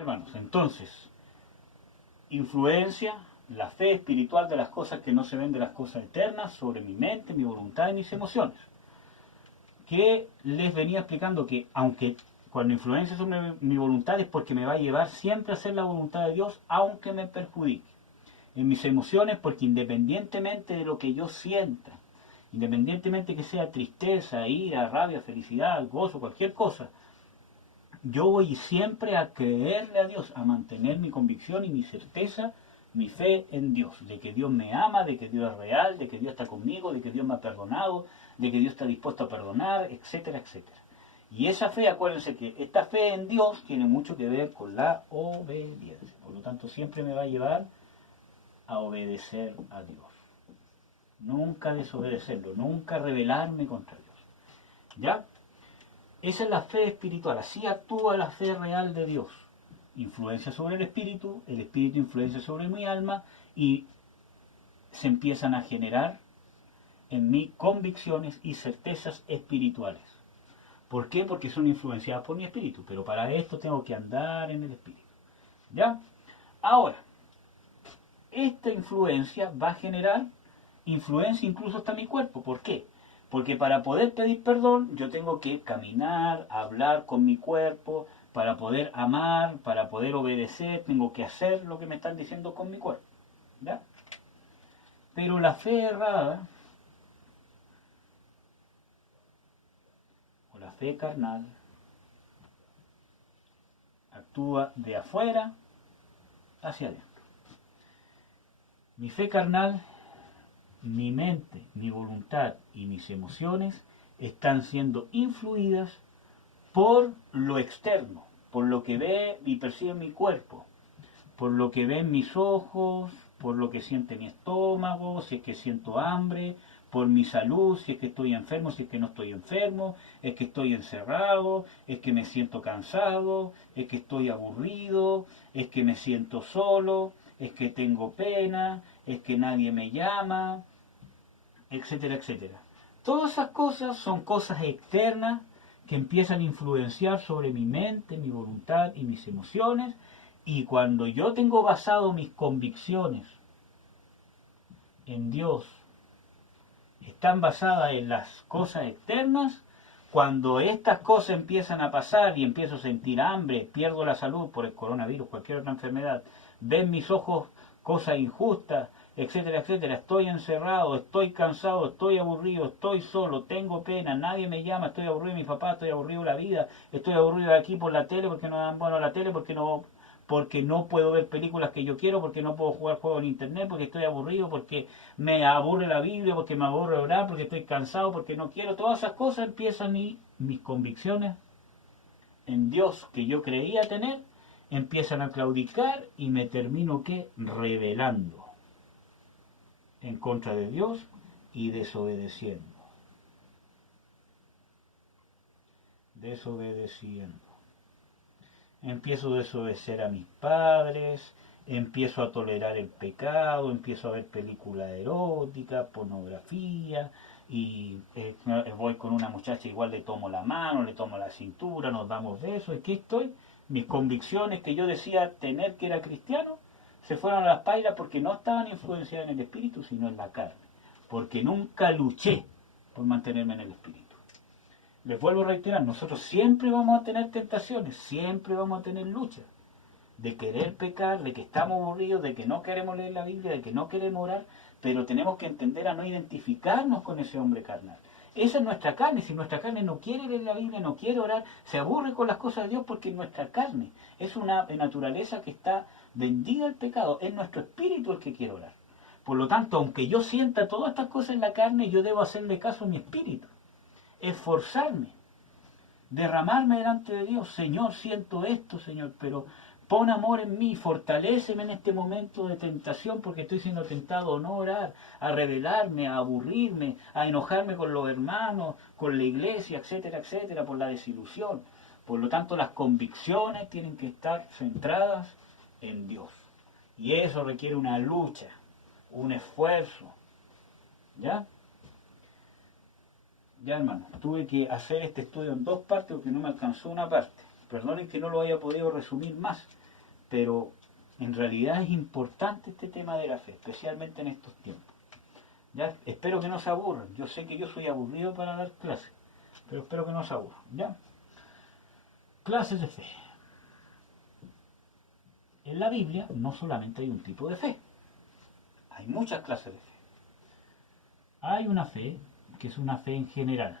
Hermanos, entonces, influencia, la fe espiritual de las cosas que no se ven, de las cosas eternas, sobre mi mente, mi voluntad y mis emociones. Que les venía explicando que aunque cuando influencia sobre mi voluntad es porque me va a llevar siempre a hacer la voluntad de Dios, aunque me perjudique. En mis emociones, porque independientemente de lo que yo sienta, independientemente que sea tristeza, ira, rabia, felicidad, gozo, cualquier cosa, yo voy siempre a creerle a Dios, a mantener mi convicción y mi certeza, mi fe en Dios, de que Dios me ama, de que Dios es real, de que Dios está conmigo, de que Dios me ha perdonado, de que Dios está dispuesto a perdonar, etcétera, etcétera. Y esa fe, acuérdense que esta fe en Dios tiene mucho que ver con la obediencia. Por lo tanto, siempre me va a llevar a obedecer a Dios. Nunca desobedecerlo, nunca rebelarme contra Dios. ¿Ya? Esa es la fe espiritual, así actúa la fe real de Dios. Influencia sobre el espíritu influencia sobre mi alma y se empiezan a generar en mí convicciones y certezas espirituales. ¿Por qué? Porque son influenciadas por mi espíritu, pero para esto tengo que andar en el espíritu. ¿Ya? Ahora, esta influencia va a generar influencia incluso hasta mi cuerpo. ¿Por qué? Porque para poder pedir perdón yo tengo que caminar, hablar con mi cuerpo, para poder amar, para poder obedecer, tengo que hacer lo que me están diciendo con mi cuerpo. ¿Ya? Pero la fe errada, o la fe carnal, actúa de afuera hacia adentro. Mi fe carnal, mi mente, mi voluntad y mis emociones están siendo influidas por lo externo, por lo que ve y percibe mi cuerpo, por lo que ven mis ojos, por lo que siente mi estómago, si es que siento hambre, por mi salud, si es que estoy enfermo, si es que no estoy enfermo, es que estoy encerrado, es que me siento cansado, es que estoy aburrido, es que me siento solo, es que tengo pena, es que nadie me llama, etcétera, etcétera. Todas esas cosas son cosas externas que empiezan a influenciar sobre mi mente, mi voluntad y mis emociones. Y cuando yo tengo basado mis convicciones en Dios, están basadas en las cosas externas, cuando estas cosas empiezan a pasar y empiezo a sentir hambre, pierdo la salud por el coronavirus, cualquier otra enfermedad, ven mis ojos cosas injustas, etcétera, etcétera, estoy encerrado, estoy cansado, estoy aburrido, estoy solo, tengo pena, nadie me llama, estoy aburrido de mi papá, estoy aburrido de la vida, estoy aburrido de aquí por la tele porque no dan bueno la tele, porque no puedo ver películas que yo quiero, porque no puedo jugar juegos en internet, porque estoy aburrido, porque me aburre la Biblia, porque me aburre orar, porque estoy cansado, porque no quiero. Todas esas cosas empiezan y mis convicciones en Dios que yo creía tener empiezan a claudicar y me termino que rebelando en contra de Dios y desobedeciendo. Empiezo a desobedecer a mis padres, empiezo a tolerar el pecado, empiezo a ver películas eróticas, pornografía, y voy con una muchacha, igual le tomo la mano, le tomo la cintura, nos damos besos, y aquí estoy, mis convicciones que yo decía tener que era cristiano, se fueron a las pailas porque no estaban influenciadas en el espíritu, sino en la carne, porque nunca luché por mantenerme en el espíritu. Les vuelvo a reiterar, nosotros siempre vamos a tener tentaciones, siempre vamos a tener luchas de querer pecar, de que estamos aburridos, de que no queremos leer la Biblia, de que no queremos orar, pero tenemos que entender a no identificarnos con ese hombre carnal. Esa es nuestra carne, si nuestra carne no quiere leer la Biblia, no quiere orar, se aburre con las cosas de Dios porque nuestra carne es una naturaleza que está vendida al pecado, es nuestro espíritu el que quiere orar. Por lo tanto, aunque yo sienta todas estas cosas en la carne, yo debo hacerle caso a mi espíritu, esforzarme, derramarme delante de Dios. Señor, siento esto, Señor, pero pon amor en mí, fortaléceme en este momento de tentación porque estoy siendo tentado a no orar, a rebelarme, a aburrirme, a enojarme con los hermanos, con la iglesia, etcétera, etcétera, por la desilusión. Por lo tanto, las convicciones tienen que estar centradas en Dios. Y eso requiere una lucha, un esfuerzo. ¿Ya? Ya, hermano, tuve que hacer este estudio en dos partes porque no me alcanzó una parte. Perdonen que no lo haya podido resumir más, pero en realidad es importante este tema de la fe, especialmente en estos tiempos. ¿Ya? Espero que no se aburran. Yo sé que yo soy aburrido para dar clases, pero espero que no se aburran. ¿Ya? Clases de fe. En la Biblia no solamente hay un tipo de fe, hay muchas clases de fe. Hay una fe que es una fe en general.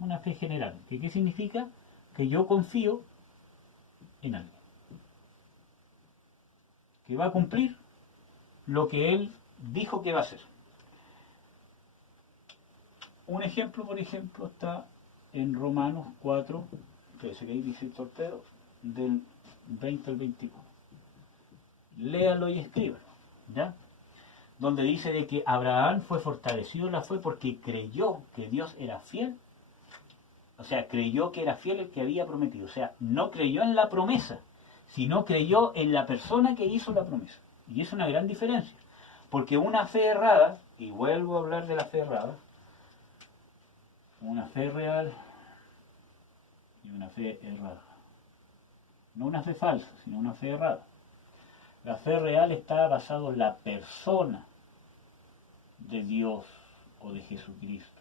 Una fe general. ¿Qué significa? Que yo confío en algo. Que va a cumplir lo que Él dijo que va a hacer. Un ejemplo, por ejemplo, está en Romanos 4, que se dice el torpedo, del 20 al 21. Léalo y escríbalo, ¿ya? Donde dice de que Abraham fue fortalecido en la fe porque creyó que Dios era fiel. O sea, creyó que era fiel el que había prometido. O sea, no creyó en la promesa, sino creyó en la persona que hizo la promesa. Y es una gran diferencia. Porque una fe errada, y vuelvo a hablar de la fe errada, una fe real y una fe errada. No una fe falsa, sino una fe errada. La fe real está basada en la persona de Dios o de Jesucristo.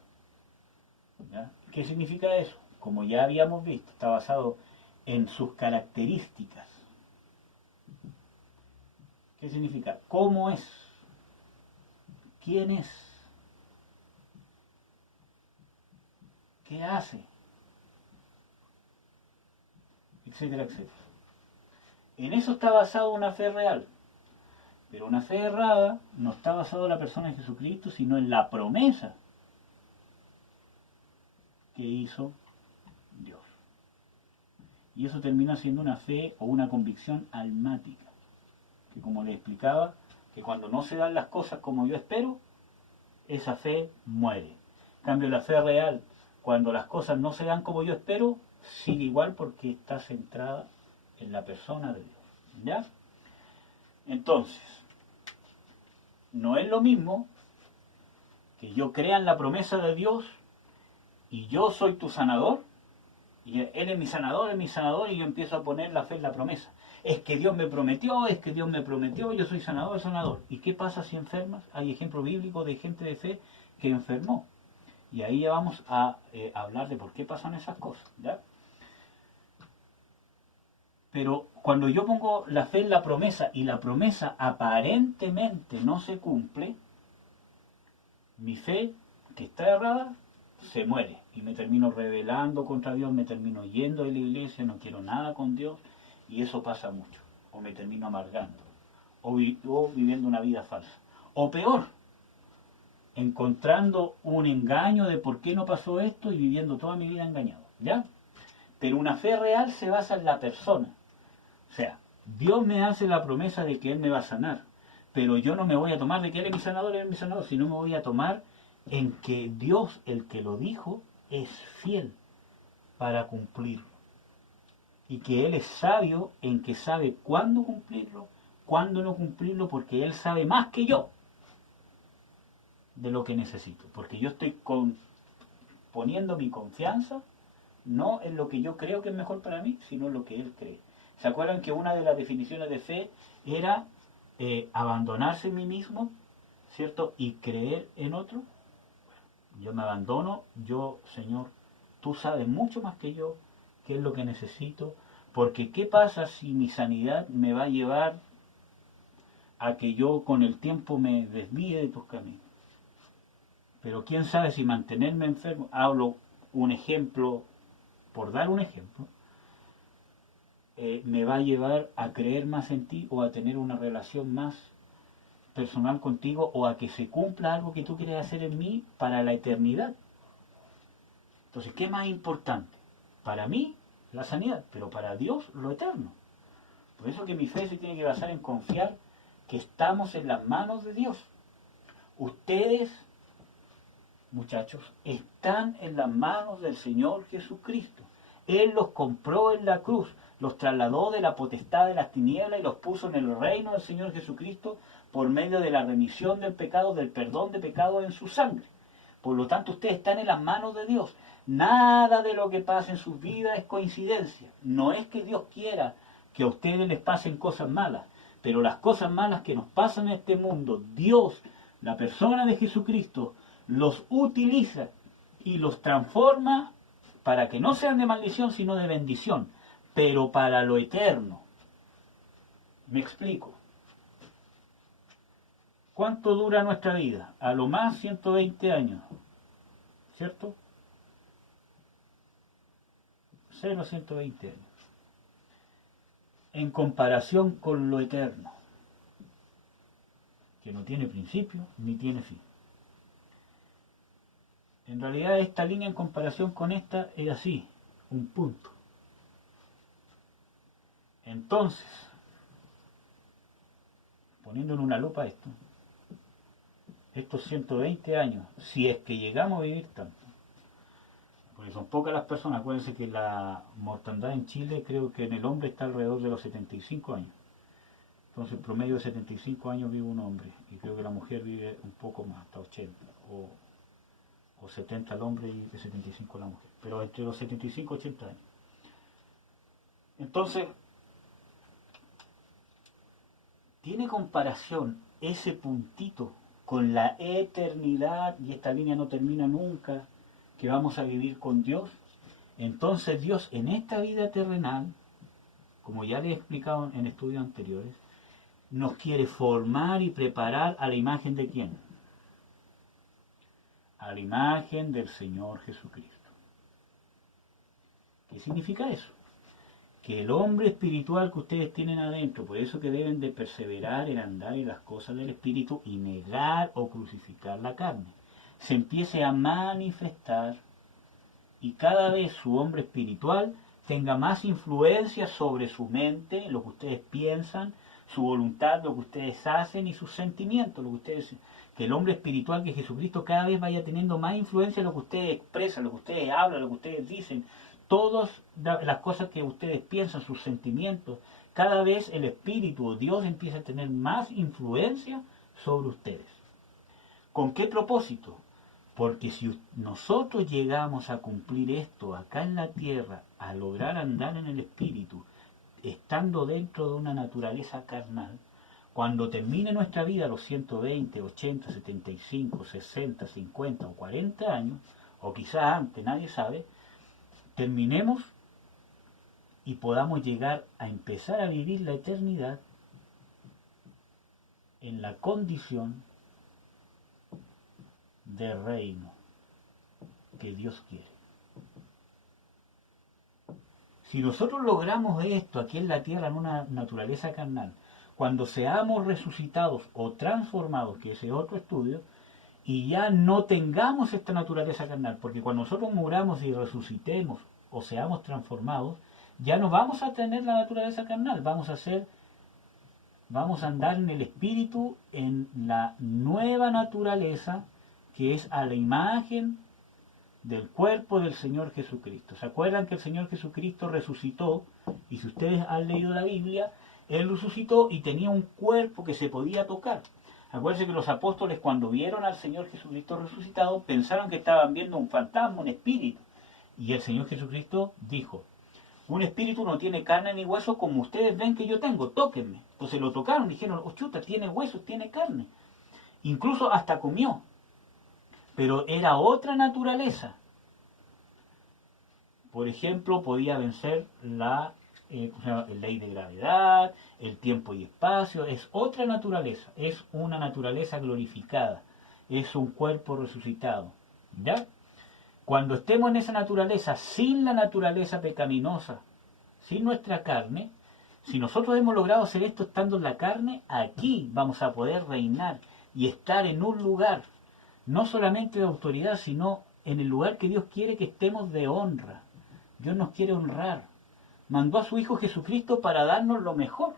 ¿Ya? ¿Qué significa eso? Como ya habíamos visto, está basado en sus características. ¿Qué significa? ¿Cómo es? ¿Quién es? ¿Qué hace? Etcétera, etcétera. En eso está basado una fe real. Pero una fe errada no está basada en la persona de Jesucristo, sino en la promesa que hizo Dios. Y eso termina siendo una fe o una convicción almática. Que como les explicaba, que cuando no se dan las cosas como yo espero, esa fe muere. En cambio, la fe real, cuando las cosas no se dan como yo espero, sigue igual porque está centrada en la persona de Dios. ¿Ya? Entonces, no es lo mismo que yo crea en la promesa de Dios y yo soy tu sanador, y Él es mi sanador, y yo empiezo a poner la fe en la promesa. Es que Dios me prometió, yo soy sanador. ¿Y qué pasa si enfermas? Hay ejemplos bíblicos de gente de fe que enfermó. Y ahí ya vamos a hablar de por qué pasan esas cosas, ¿ya? Pero cuando yo pongo la fe en la promesa y la promesa aparentemente no se cumple, mi fe, que está errada, se muere. Y me termino rebelando contra Dios, me termino yendo de la iglesia, no quiero nada con Dios, y eso pasa mucho. O me termino amargando, o viviendo una vida falsa. O peor, encontrando un engaño de por qué no pasó esto y viviendo toda mi vida engañado, ¿ya? Pero una fe real se basa en la persona. O sea, Dios me hace la promesa de que Él me va a sanar, pero yo no me voy a tomar de que Él es mi sanador, sino me voy a tomar en que Dios, el que lo dijo, es fiel para cumplirlo. Y que Él es sabio en que sabe cuándo cumplirlo, cuándo no cumplirlo, porque Él sabe más que yo de lo que necesito. Porque yo estoy poniendo mi confianza no en lo que yo creo que es mejor para mí, sino en lo que Él cree. ¿Se acuerdan que una de las definiciones de fe era abandonarse en mí mismo, ¿cierto? Y creer en otro? Yo me abandono, Señor, tú sabes mucho más que yo qué es lo que necesito, porque ¿qué pasa si mi sanidad me va a llevar a que yo con el tiempo me desvíe de tus caminos? Pero quién sabe si mantenerme enfermo, hablo un ejemplo, por dar un ejemplo, me va a llevar a creer más en ti o a tener una relación más personal contigo o a que se cumpla algo que tú quieres hacer en mí para la eternidad. Entonces, ¿qué es más importante? Para mí, la sanidad, pero para Dios, lo eterno. Por eso que mi fe se tiene que basar en confiar que estamos en las manos de Dios. Ustedes, muchachos, están en las manos del Señor Jesucristo. Él los compró en la cruz, los trasladó de la potestad de las tinieblas y los puso en el reino del Señor Jesucristo por medio de la remisión del pecado, del perdón de pecados en su sangre. Por lo tanto, ustedes están en las manos de Dios. Nada de lo que pasa en sus vidas es coincidencia. No es que Dios quiera que a ustedes les pasen cosas malas, pero las cosas malas que nos pasan en este mundo, Dios, la persona de Jesucristo, los utiliza y los transforma para que no sean de maldición, sino de bendición, pero para lo eterno. Me explico. ¿Cuánto dura nuestra vida? A lo más 120 años, ¿cierto? 0 a 120 años. En comparación con lo eterno, que no tiene principio ni tiene fin. En realidad esta línea en comparación con esta es así, un punto. Entonces, poniendo en una lupa esto, estos 120 años, si es que llegamos a vivir tanto, porque son pocas las personas, acuérdense que la mortandad en Chile creo que en el hombre está alrededor de los 75 años. Entonces, en promedio de 75 años vive un hombre, y creo que la mujer vive un poco más, hasta 80, o 70 el hombre y de 75 la mujer, pero entre los 75 y 80 años. Entonces, ¿tiene comparación ese puntito con la eternidad, y esta línea no termina nunca, que vamos a vivir con Dios? Entonces Dios en esta vida terrenal, como ya les he explicado en estudios anteriores, nos quiere formar y preparar a la imagen de ¿quién? A la imagen del Señor Jesucristo. ¿Qué significa eso? Que el hombre espiritual que ustedes tienen adentro, por eso que deben de perseverar en andar en las cosas del Espíritu y negar o crucificar la carne, se empiece a manifestar y cada vez su hombre espiritual tenga más influencia sobre su mente, lo que ustedes piensan, su voluntad, lo que ustedes hacen y sus sentimientos, lo que ustedes, que el hombre espiritual que Jesucristo cada vez vaya teniendo más influencia en lo que ustedes expresan, lo que ustedes hablan, lo que ustedes dicen, todas las cosas que ustedes piensan, sus sentimientos, cada vez el Espíritu o Dios empieza a tener más influencia sobre ustedes. ¿Con qué propósito? Porque si nosotros llegamos a cumplir esto acá en la tierra, a lograr andar en el Espíritu, estando dentro de una naturaleza carnal, cuando termine nuestra vida a los 120, 80, 75, 60, 50 o 40 años, o quizás antes, nadie sabe, terminemos y podamos llegar a empezar a vivir la eternidad en la condición de reino que Dios quiere. Si nosotros logramos esto aquí en la tierra en una naturaleza carnal, cuando seamos resucitados o transformados, que ese es otro estudio, y ya no tengamos esta naturaleza carnal, porque cuando nosotros muramos y resucitemos o seamos transformados, ya no vamos a tener la naturaleza carnal, vamos a andar en el Espíritu, en la nueva naturaleza, que es a la imagen del cuerpo del Señor Jesucristo. ¿Se acuerdan que el Señor Jesucristo resucitó? Y si ustedes han leído la Biblia, Él resucitó y tenía un cuerpo que se podía tocar. Acuérdense que los apóstoles, cuando vieron al Señor Jesucristo resucitado, pensaron que estaban viendo un fantasma, un espíritu. Y el Señor Jesucristo dijo: un espíritu no tiene carne ni hueso como ustedes ven que yo tengo, tóquenme. Entonces lo tocaron, dijeron: oh chuta, tiene huesos, tiene carne. Incluso hasta comió. Pero era otra naturaleza. Por ejemplo, podía vencer la ley de gravedad, el tiempo y espacio. Es otra naturaleza, es una naturaleza glorificada, es un cuerpo resucitado. ¿Ya? Cuando estemos en esa naturaleza, sin la naturaleza pecaminosa, sin nuestra carne, si nosotros hemos logrado hacer esto estando en la carne, aquí vamos a poder reinar y estar en un lugar, no solamente de autoridad, sino en el lugar que Dios quiere que estemos de honra. Dios nos quiere honrar. Mandó a su Hijo Jesucristo para darnos lo mejor.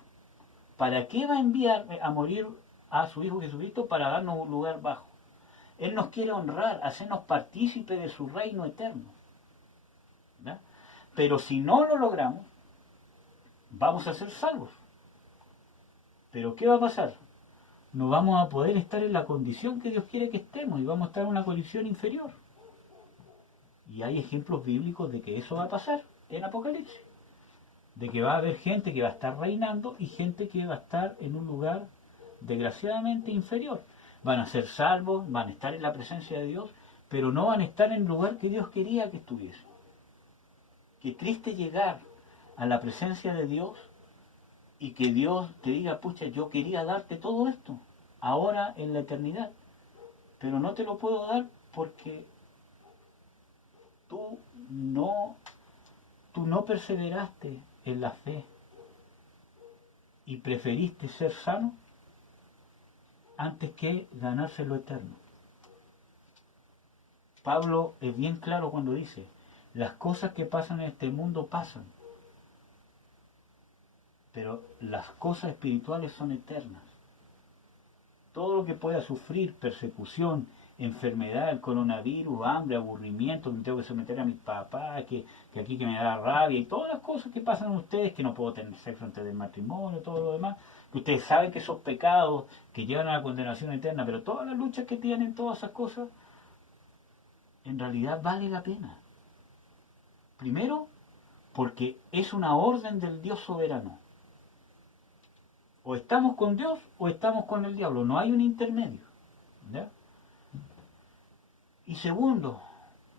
¿Para qué va a enviar a morir a su Hijo Jesucristo? Para darnos un lugar bajo. Él nos quiere honrar, hacernos partícipes de su reino eterno. ¿Ya? Pero si no lo logramos, vamos a ser salvos. ¿Pero qué va a pasar? No vamos a poder estar en la condición que Dios quiere que estemos y vamos a estar en una condición inferior. Y hay ejemplos bíblicos de que eso va a pasar en Apocalipsis. de que va a haber gente que va a estar reinando y gente que va a estar en un lugar desgraciadamente inferior. Van a ser salvos, van a estar en la presencia de Dios, pero no van a estar en el lugar que Dios quería que estuviese. Qué triste llegar a la presencia de Dios y que Dios te diga, pucha, yo quería darte todo esto, ahora en la eternidad, pero no te lo puedo dar porque tú no, tú no perseveraste en la fe y preferiste ser sano antes que ganarse lo eterno. Pablo es bien claro cuando dice, las cosas que pasan en este mundo pasan, pero las cosas espirituales son eternas. Todo lo que pueda sufrir, persecución, enfermedad, el coronavirus, hambre, aburrimiento, que me tengo que someter a mis papás, que aquí que me da rabia, y todas las cosas que pasan a ustedes, que no puedo tener sexo antes del matrimonio, todo lo demás, que ustedes saben que esos pecados que llevan a la condenación eterna, pero todas las luchas que tienen, todas esas cosas, en realidad vale la pena. Primero, porque es una orden del Dios soberano. O estamos con Dios o estamos con el diablo, no hay un intermedio. ¿Ya? Y segundo,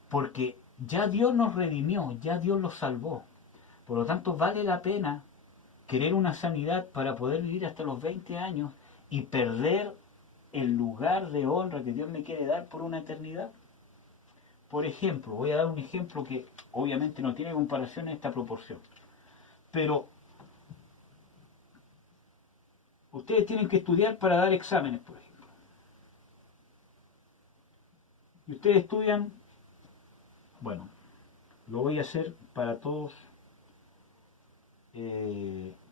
porque ya Dios nos redimió, ya Dios los salvó. Por lo tanto, vale la pena querer una sanidad para poder vivir hasta los 20 años y perder el lugar de honra que Dios me quiere dar por una eternidad. Por ejemplo, voy a dar un ejemplo que obviamente no tiene comparación en esta proporción. Pero ustedes tienen que estudiar para dar exámenes, por ejemplo. Y ustedes estudian, bueno, lo voy a hacer para todos.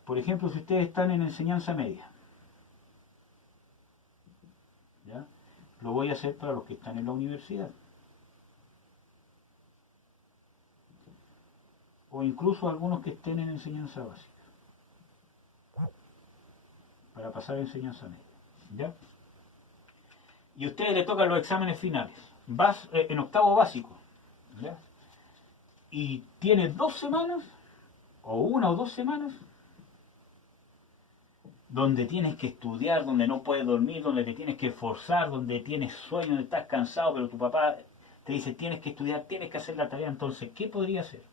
Por ejemplo, si ustedes están en enseñanza media, ¿ya? Lo voy a hacer para los que están en la universidad. O incluso algunos que estén en enseñanza básica, para pasar a enseñanza media, ¿ya? Y a ustedes les tocan los exámenes finales, en octavo básico, ¿ya? Y tiene 2 semanas, o 1 o 2 semanas, donde tienes que estudiar, donde no puedes dormir, donde te tienes que esforzar, donde tienes sueño, donde estás cansado, pero tu papá te dice tienes que estudiar, tienes que hacer la tarea. Entonces, ¿qué podría hacer?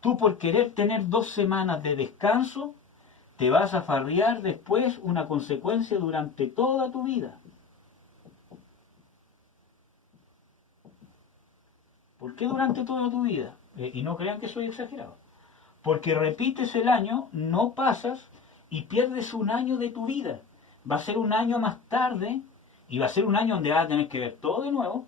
Tú, por querer tener 2 semanas de descanso, te vas a farrear después una consecuencia durante toda tu vida. ¿Por qué durante toda tu vida? Y no crean que soy exagerado. Porque repites el año, no pasas y pierdes un año de tu vida. Va a ser un año más tarde y va a ser un año donde vas a tener que ver todo de nuevo.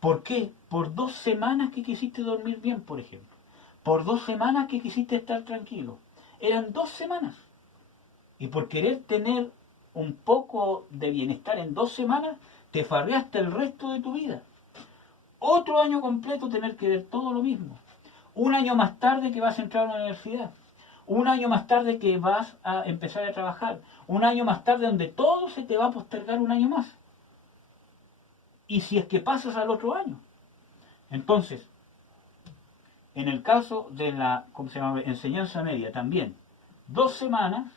¿Por qué? Por 2 semanas que quisiste dormir bien, por ejemplo. Por 2 semanas que quisiste estar tranquilo. Eran 2 semanas. Y por querer tener un poco de bienestar en 2 semanas, te farreaste el resto de tu vida. Otro año completo tener que ver todo lo mismo. Un año más tarde que vas a entrar a la universidad. Un año más tarde que vas a empezar a trabajar. Un año más tarde donde todo se te va a postergar un año más. Y si es que pasas al otro año. Entonces, en el caso de la enseñanza media también, 2 semanas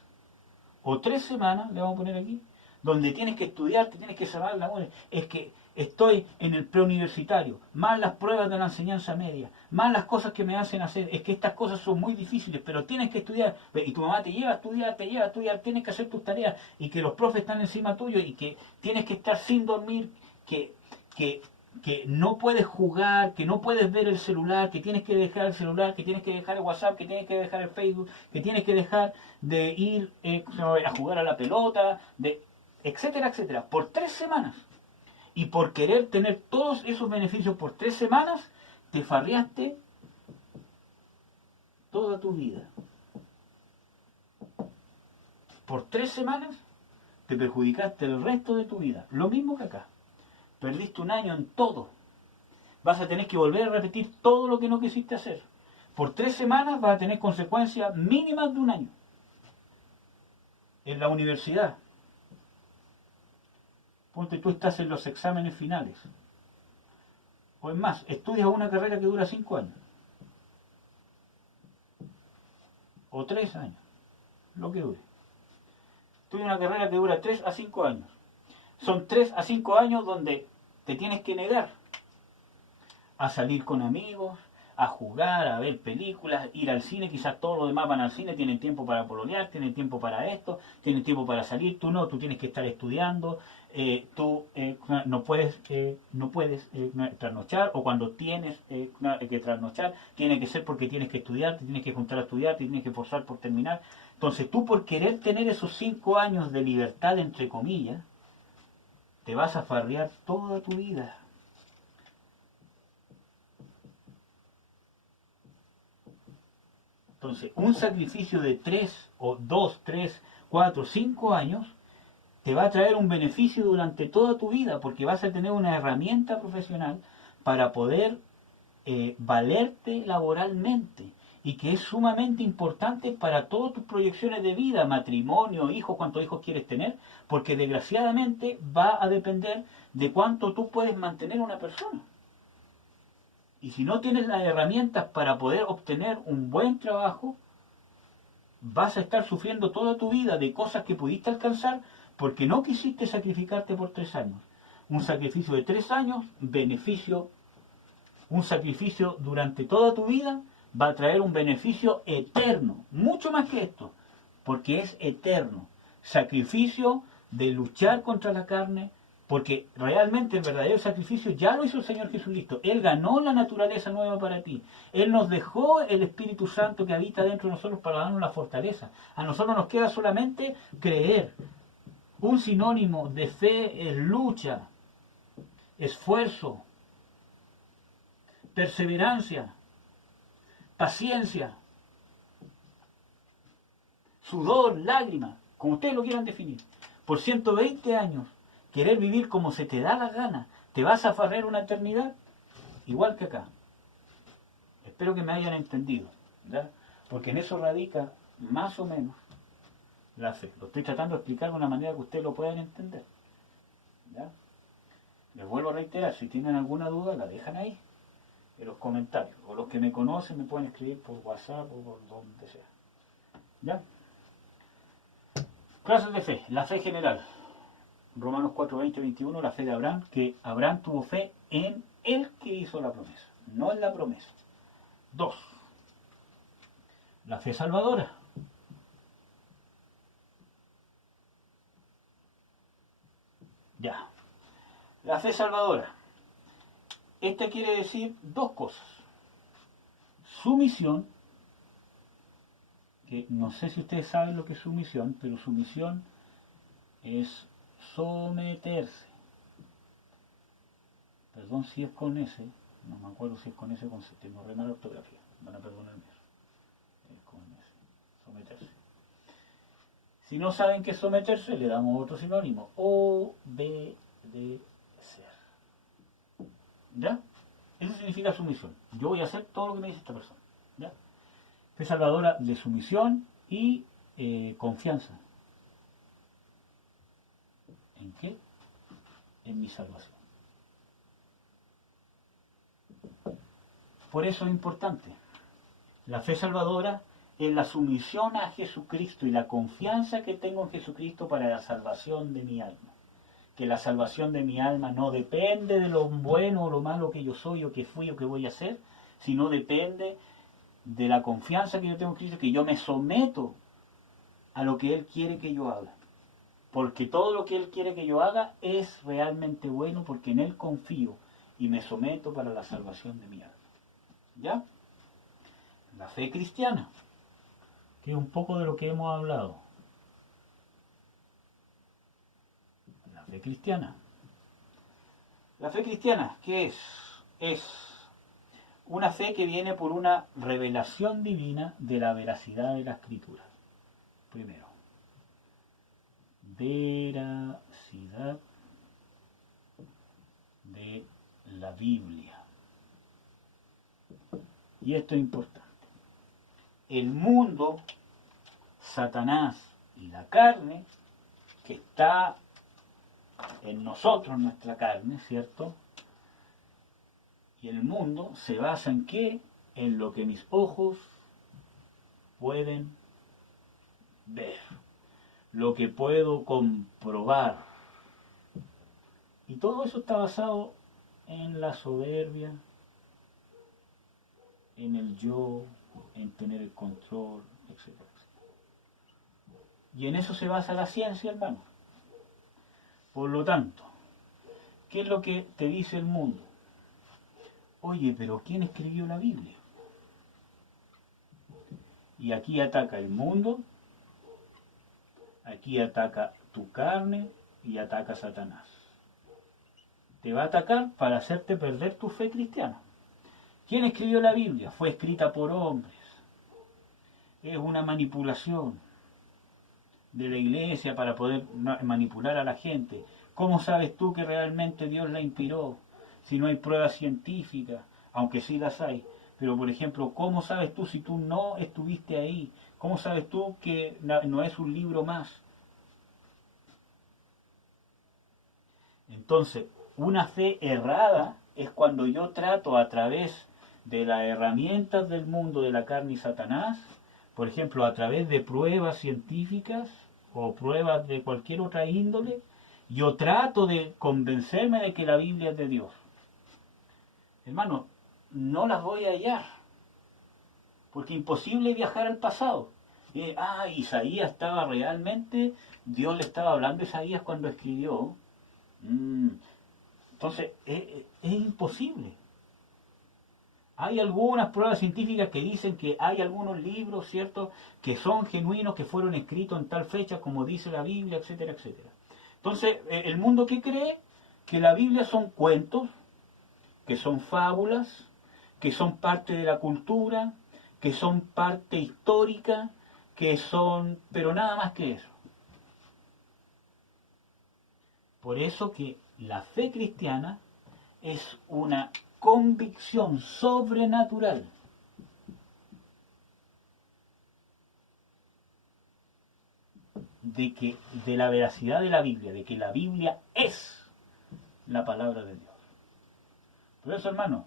o 3 semanas, le vamos a poner aquí, donde tienes que estudiar, te tienes que saber la hora. Es que estoy en el preuniversitario, más las pruebas de la enseñanza media, más las cosas que me hacen hacer. Es que estas cosas son muy difíciles, pero tienes que estudiar. Y tu mamá te lleva a estudiar, tienes que hacer tus tareas, y que los profes están encima tuyo, y que tienes que estar sin dormir, que no puedes jugar, que no puedes ver el celular, que tienes que dejar el celular, que tienes que dejar el WhatsApp, que tienes que dejar el Facebook, que tienes que dejar de ir a jugar a la pelota, etcétera, etcétera, por 3 semanas. Y por querer tener todos esos beneficios por 3 semanas, te farreaste toda tu vida. Por 3 semanas, te perjudicaste el resto de tu vida. Lo mismo que acá. Perdiste un año en todo. Vas a tener que volver a repetir todo lo que no quisiste hacer. Por 3 semanas vas a tener consecuencias mínimas de un año. En la universidad, ponte tú estás en los exámenes finales. O es más, estudias una carrera que dura 5 años. o 3 años, lo que dure. Tuve una carrera que dura 3 a 5 años. Son 3 a 5 años donde te tienes que negar a salir con amigos, a jugar, a ver películas, ir al cine. Quizás todos los demás van al cine, tienen tiempo para pololear, tienen tiempo para esto, tienen tiempo para salir. Tú no, tú tienes que estar estudiando, tú no puedes trasnochar, o cuando tienes que trasnochar, tiene que ser porque tienes que estudiar, te tienes que juntar a estudiar, te tienes que esforzar por terminar. Entonces tú, por querer tener esos 5 años de libertad, entre comillas, te vas a farrear toda tu vida. Entonces, un sacrificio de 3 o 2, 3, 4, 5 años te va a traer un beneficio durante toda tu vida, porque vas a tener una herramienta profesional para poder valerte laboralmente, y que es sumamente importante para todas tus proyecciones de vida, matrimonio, hijos, cuántos hijos quieres tener, porque desgraciadamente va a depender de cuánto tú puedes mantener a una persona. Y si no tienes las herramientas para poder obtener un buen trabajo, vas a estar sufriendo toda tu vida de cosas que pudiste alcanzar porque no quisiste sacrificarte por 3 años. Un sacrificio de 3 años, beneficio. Un sacrificio durante toda tu vida va a traer un beneficio eterno, mucho más que esto, porque es eterno. Sacrificio de luchar contra la carne, porque realmente el verdadero sacrificio ya lo hizo el Señor Jesucristo. Él ganó la naturaleza nueva para ti. Él nos dejó el Espíritu Santo que habita dentro de nosotros para darnos la fortaleza. A nosotros nos queda solamente creer. Un sinónimo de fe es lucha, esfuerzo, perseverancia, paciencia, sudor, lágrimas, como ustedes lo quieran definir. Por 120 años, querer vivir como se te da la gana, ¿te vas a farrear una eternidad? Igual que acá. Espero que me hayan entendido, ¿verdad? Porque en eso radica más o menos la fe. Lo estoy tratando de explicar de una manera que ustedes lo puedan entender, ¿verdad? Les vuelvo a reiterar, si tienen alguna duda, la dejan ahí, en los comentarios. O los que me conocen me pueden escribir por WhatsApp o por donde sea. ¿Ya? Clases de fe. La fe general. Romanos 4, 20, 21, la fe de Abraham, que Abraham tuvo fe en el que hizo la promesa, no en la promesa. 2. La fe salvadora. Ya. La fe salvadora. Esta quiere decir 2 cosas. Sumisión, que no sé si ustedes saben lo que es sumisión, pero sumisión es someterse. Perdón si es con ese, no me acuerdo si es con ese o con C, tengo re mala ortografía, van a perdonarme eso. Es con ese, someterse. Si no saben qué es someterse, le damos otro sinónimo, obedecer. ¿Ya? Eso significa sumisión. Yo voy a hacer todo lo que me dice esta persona. ¿Ya? Fe salvadora de sumisión y confianza. ¿En qué? En mi salvación. Por eso es importante. La fe salvadora es la sumisión a Jesucristo y la confianza que tengo en Jesucristo para la salvación de mi alma. Que la salvación de mi alma no depende de lo bueno o lo malo que yo soy o que fui o que voy a hacer, sino depende de la confianza que yo tengo en Cristo, que yo me someto a lo que Él quiere que yo haga. Porque todo lo que Él quiere que yo haga es realmente bueno, porque en Él confío y me someto para la salvación de mi alma. ¿Ya? La fe cristiana, que es un poco de lo que hemos hablado. La fe cristiana. La fe cristiana, ¿qué es? Es una fe que viene por una revelación divina de la veracidad de la Escritura. Primero, veracidad de la Biblia. Y esto es importante. El mundo, Satanás y la carne, que está en nosotros, nuestra carne, ¿cierto? Y el mundo se basa en qué? En lo que mis ojos pueden ver, lo que puedo comprobar. Y todo eso está basado en la soberbia, en el yo, en tener el control, etcétera, etcétera. Y en eso se basa la ciencia, hermano. Por lo tanto, ¿qué es lo que te dice el mundo? Oye, pero ¿quién escribió la Biblia? Y aquí ataca el mundo, aquí ataca tu carne y ataca a Satanás. Te va a atacar para hacerte perder tu fe cristiana. ¿Quién escribió la Biblia? Fue escrita por hombres. Es una manipulación de la iglesia para poder manipular a la gente. ¿Cómo sabes tú que realmente Dios la inspiró? Si no hay pruebas científicas, aunque sí las hay. Pero por ejemplo, ¿cómo sabes tú si tú no estuviste ahí? ¿Cómo sabes tú que no es un libro más? Entonces, una fe errada es cuando yo trato a través de las herramientas del mundo de la carne y Satanás, por ejemplo, a través de pruebas científicas o pruebas de cualquier otra índole, yo trato de convencerme de que la Biblia es de Dios. Hermano, no las voy a hallar, porque imposible viajar al pasado. Isaías estaba realmente, Dios le estaba hablando a Isaías cuando escribió. Entonces, es imposible. Hay algunas pruebas científicas que dicen que hay algunos libros, ¿cierto?, que son genuinos, que fueron escritos en tal fecha, como dice la Biblia, etcétera, etcétera. Entonces, el mundo que cree que la Biblia son cuentos, que son fábulas, que son parte de la cultura, que son parte histórica, que son, pero nada más que eso. Por eso que la fe cristiana es una convicción sobrenatural de la veracidad de la Biblia, de que la Biblia es la palabra de Dios. Por eso, hermano,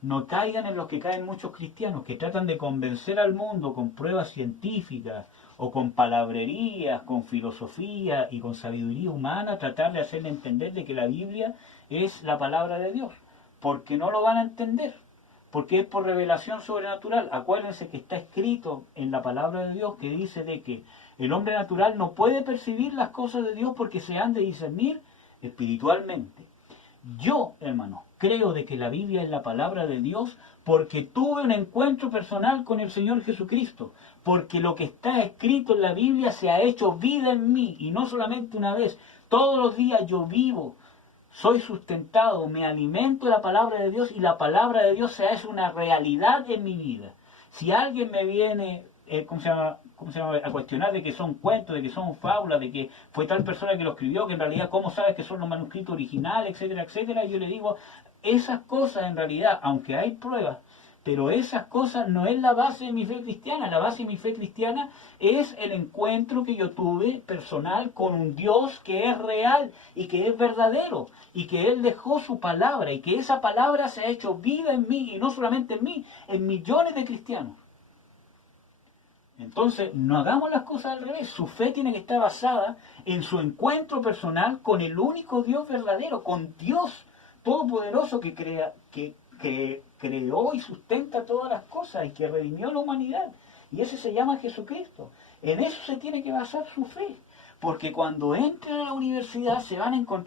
no caigan en los que caen muchos cristianos, que tratan de convencer al mundo con pruebas científicas o con palabrerías, con filosofía y con sabiduría humana, tratar de hacerle entender de que la Biblia es la palabra de Dios, porque no lo van a entender, porque es por revelación sobrenatural. Acuérdense que está escrito en la palabra de Dios que dice de que el hombre natural no puede percibir las cosas de Dios porque se han de discernir espiritualmente. Yo, hermano, creo de que la Biblia es la palabra de Dios porque tuve un encuentro personal con el Señor Jesucristo, porque lo que está escrito en la Biblia se ha hecho vida en mí, y no solamente una vez, todos los días yo vivo, soy sustentado, me alimento de la palabra de Dios y la palabra de Dios se hace una realidad en mi vida. Si alguien me viene a cuestionar de que son cuentos, de que son fábulas, de que fue tal persona que lo escribió, que en realidad cómo sabes que son los manuscritos originales, etcétera, etcétera, yo le digo, esas cosas en realidad, aunque hay pruebas, pero esas cosas no es la base de mi fe cristiana. La base de mi fe cristiana es el encuentro que yo tuve personal con un Dios que es real y que es verdadero, y que Él dejó su palabra, y que esa palabra se ha hecho vida en mí, y no solamente en mí, en millones de cristianos. Entonces, no hagamos las cosas al revés. Su fe tiene que estar basada en su encuentro personal con el único Dios verdadero, con Dios todopoderoso que creó y sustenta todas las cosas y que redimió a la humanidad. Y ese se llama Jesucristo. En eso se tiene que basar su fe. Porque cuando entren a la universidad se van a encontrar